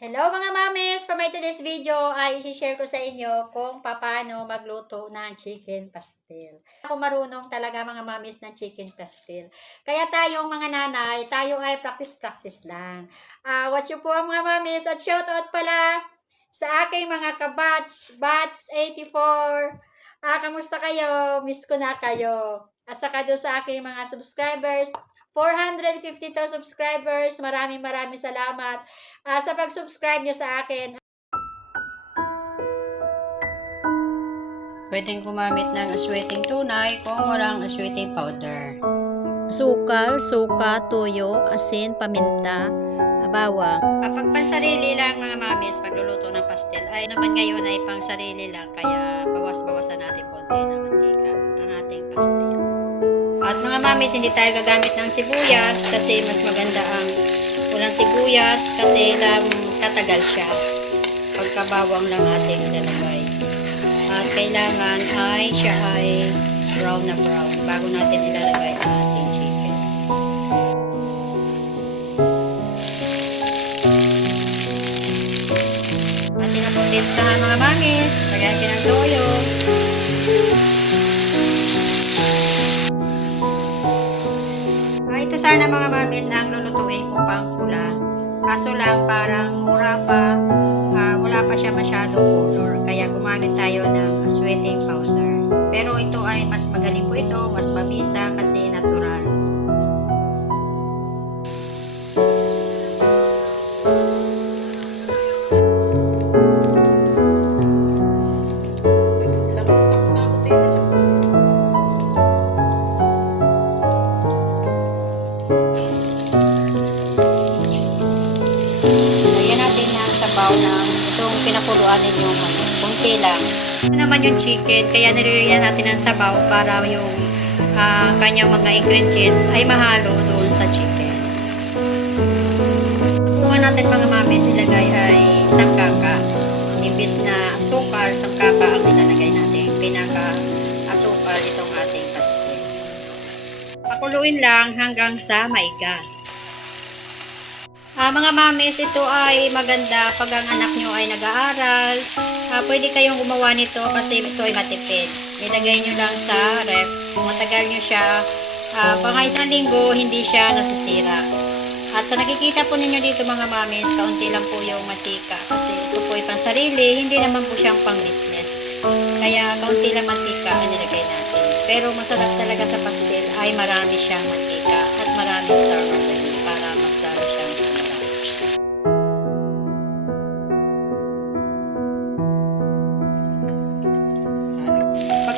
Hello mga mamis! For my today's video ay isi-share ko sa inyo kung paano magluto ng chicken pastel. Ako marunong talaga mga mamis ng chicken pastel. Kaya tayong mga nanay, tayo ay practice lang. What's your po mga mamis? At shoutout pala sa aking mga batch 84. Kamusta kayo? Miss ko na kayo. At saka doon sa aking mga subscribers, 452 subscribers. Maraming salamat sa pag-subscribe nyo sa akin. Pwedeng gumamit ng asweting tunay kung walang asweting powder. Asukal, suka, tuyo, asin, paminta, bawang. Kapag pansarili lang mga mamis, pagluluto ng pastel, ay naman ngayon ay pang sarili lang, kaya bawas-bawasan natin konti ng mantika ang ating pastel. At mga mamis, hindi tayo gagamit ng sibuyas kasi mas maganda ang walang sibuyas kasi lang tatagal siya. Pagkabawang lang ating ilalagay. At kailangan ay siya ay brown na brown bago natin ilalagay ang ating chicken. Ating napulit na mga mamis. Lagyan natin ang toyo. Ito sana mga mamis ang lulutuin ko pang pula. Kaso lang parang mura pa. Wala pa siya masyadong color. Kaya gumamit tayo ng asweting powder. Pero ito ay mas magaling po ito. Mas mabisa kasi natural. Itong pinakuluan ninyong kunti lang. Ito naman yung chicken, kaya nililiyan natin ng sabaw para yung kanyang mga ingredients ay mahalo doon sa chicken. Kung natin mga mamis ilagay ay sangkaka. Imbis na asukal, sangkaka ang nilalagay natin. Pinaka-asukal itong ating pastel. Pakuluin lang hanggang sa maiga. Mga mamis, ito ay maganda pag ang anak nyo ay nag-aaral. Pwede kayong gumawa nito kasi ito ay matipid. Ilagay nyo lang sa ref. Kung matagal nyo siya, pang isang linggo, hindi siya nasisira. At sa nakikita po ninyo dito mga mamis, kaunti lang po yung mantika. Kasi ito po ay pang sarili, hindi naman po siyang pang business. Kaya kaunti lang mantika ang nilagay natin. Pero masarap talaga sa pastel ay marami siyang mantika at marami star margarine para mas lalo siyang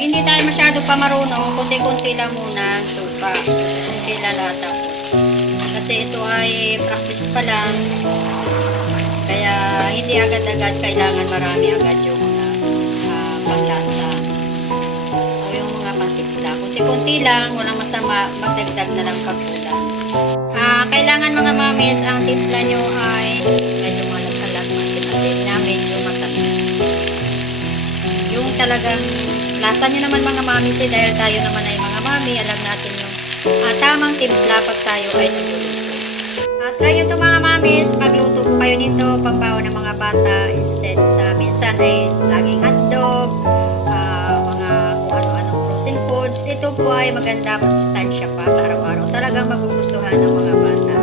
hindi tayo masyado pa marunong, kunti-kunti lang muna suka. Kunti lala tapos. Kasi ito ay practice pa lang. Kaya hindi agad-agad kailangan marami agad yung panglasa. O yung mga mantikla. Kunti-kunti lang, walang masama, magdagdag na lang pagkulang. Kailangan mga mamis, ang timpla nyo ay medyo malag-alag masin-asin namin yung matamis. Yung talagang lasa nyo naman mga mami dahil tayo naman ay mga mami, alam natin yung tamang timpla pag tayo ay nagluluto. Try nyo ito mga mamis, magluto po kayo nito, pambawa ng mga bata, instead sa minsan ay laging hotdog, mga kung ano-anong frozen foods. Ito po ay maganda, masustansya pa sa araw-araw. Talagang magugustuhan ng mga bata.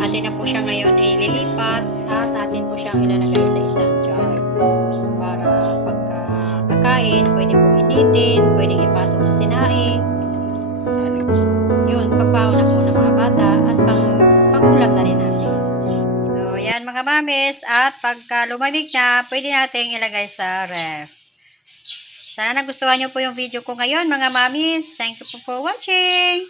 Atin na po siya ngayon ililipat at atin po siyang ilalagay sa isang jar. Para pagkakain, pwede pong initin, pwedeng ipatong sa sinaing. Yun, pampaw na po ng mga bata at pangulam na rin natin. So, yan mga mamis, at pagka lumamig na, pwede natin ilagay sa ref. Sana nagustuhan nyo po yung video ko ngayon mga mamis. Thank you po for watching.